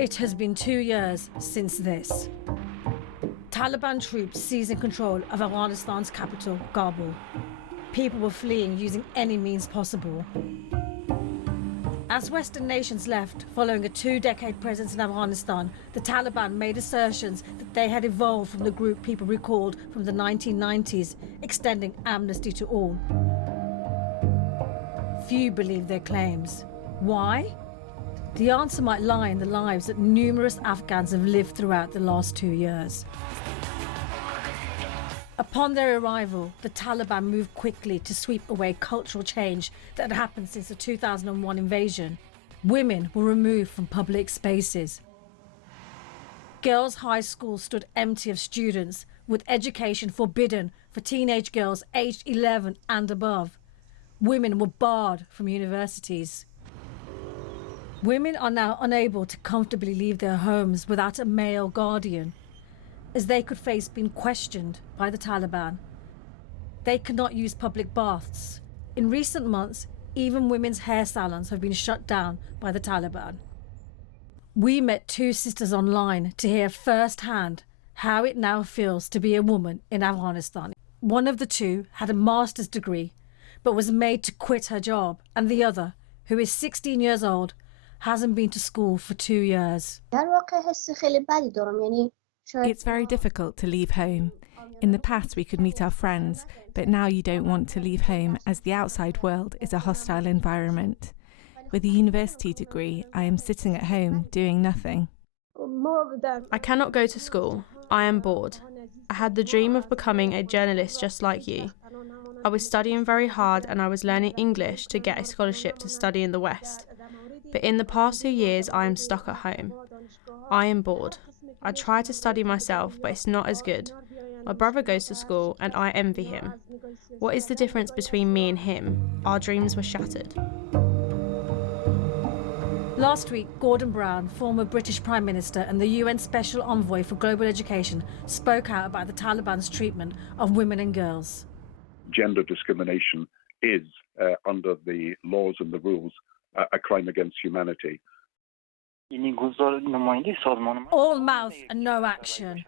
It has been 2 years since this. Taliban troops seizing control of Afghanistan's capital, Kabul. People were fleeing using any means possible. As Western nations left following a 2-decade presence in Afghanistan, the Taliban made assertions that they had evolved from the group people recalled from the 1990s, extending amnesty to all. Few believe their claims. Why? The answer might lie in the lives that numerous Afghans have lived throughout the last 2 years. Upon their arrival, the Taliban moved quickly to sweep away cultural change that had happened since the 2001 invasion. Women were removed from public spaces. Girls' high schools stood empty of students, with education forbidden for teenage girls aged 11 and above. Women were barred from universities. Women are now unable to comfortably leave their homes without a male guardian, as they could face being questioned by the Taliban. They cannot use public baths. In recent months, even women's hair salons have been shut down by the Taliban. We met 2 sisters online to hear firsthand how it now feels to be a woman in Afghanistan. One of the 2 had a master's degree, but was made to quit her job, and the other, who is 16 years old, hasn't been to school for 2 years. It's very difficult to leave home. In the past we could meet our friends, but now you don't want to leave home as the outside world is a hostile environment. With a university degree, I am sitting at home doing nothing. I cannot go to school. I am bored. I had the dream of becoming a journalist just like you. I was studying very hard and I was learning English to get a scholarship to study in the West. But in the past 2 years, I am stuck at home. I am bored. I try to study myself, but it's not as good. My brother goes to school and I envy him. What is the difference between me and him? Our dreams were shattered. Last week, Gordon Brown, former British Prime Minister and the UN Special Envoy for Global Education, spoke out about the Taliban's treatment of women and girls. Gender discrimination is, under the laws and the rules, a crime against humanity. All mouth and no action.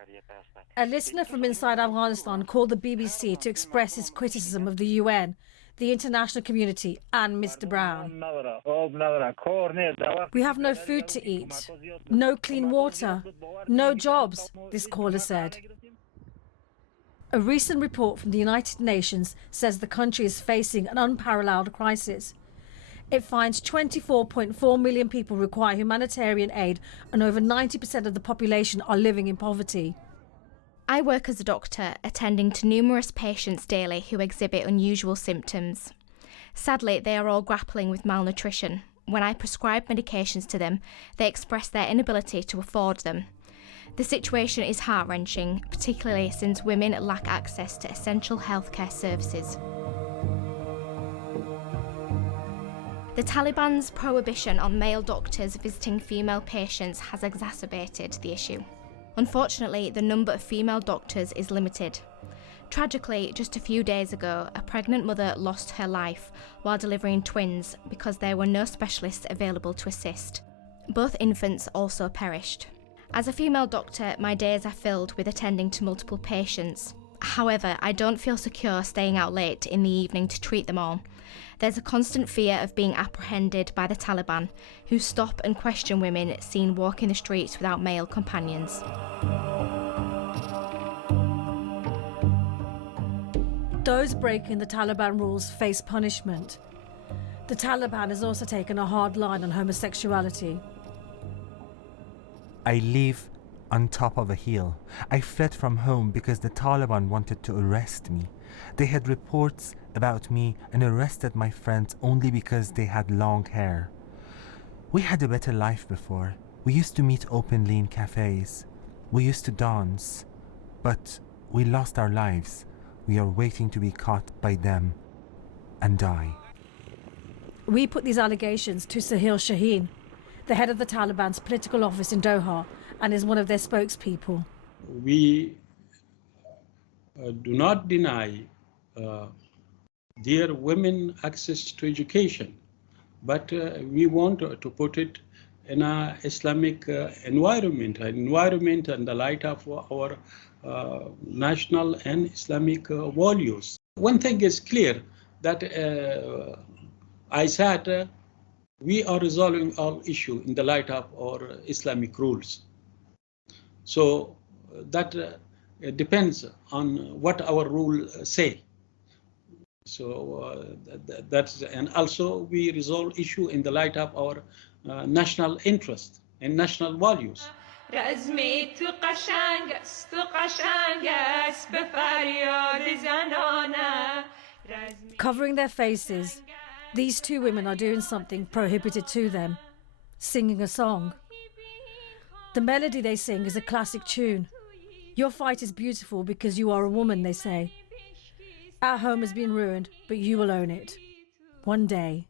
A listener from inside Afghanistan called the BBC to express his criticism of the UN, the international community and Mr. Brown. We have no food to eat, no clean water, no jobs, this caller said. A recent report from the United Nations says the country is facing an unparalleled crisis. It finds 24.4 million people require humanitarian aid and over 90% of the population are living in poverty. I work as a doctor, attending to numerous patients daily who exhibit unusual symptoms. Sadly, they are all grappling with malnutrition. When I prescribe medications to them, they express their inability to afford them. The situation is heart-wrenching, particularly since women lack access to essential healthcare services. The Taliban's prohibition on male doctors visiting female patients has exacerbated the issue. Unfortunately, the number of female doctors is limited. Tragically, just a few days ago, a pregnant mother lost her life while delivering twins because there were no specialists available to assist. Both infants also perished. As a female doctor, my days are filled with attending to multiple patients. However, I don't feel secure staying out late in the evening to treat them all. There's a constant fear of being apprehended by the Taliban, who stop and question women seen walking the streets without male companions. Those breaking the Taliban rules face punishment. The Taliban has also taken a hard line on homosexuality. I live on top of a hill. I fled from home because the Taliban wanted to arrest me. They had reports about me and arrested my friends only because they had long hair. We had a better life before. We used to meet openly in cafes. We used to dance. But we lost our lives. We are waiting to be caught by them and die. We put these allegations to Sahil Shaheen, the head of the Taliban's political office in Doha, and is one of their spokespeople. We do not deny their women access to education, but we want to put it in an Islamic environment in the light of our national and Islamic values. One thing is clear, that I said we are resolving all issues in the light of our Islamic rules. So that depends on what our rules say. So that's, and also we resolve issue in the light of our national interest and national values. Covering their faces, these two women are doing something prohibited to them, singing a song. The melody they sing is a classic tune. Your fight is beautiful because you are a woman, they say. Our home has been ruined, but you will own it. One day.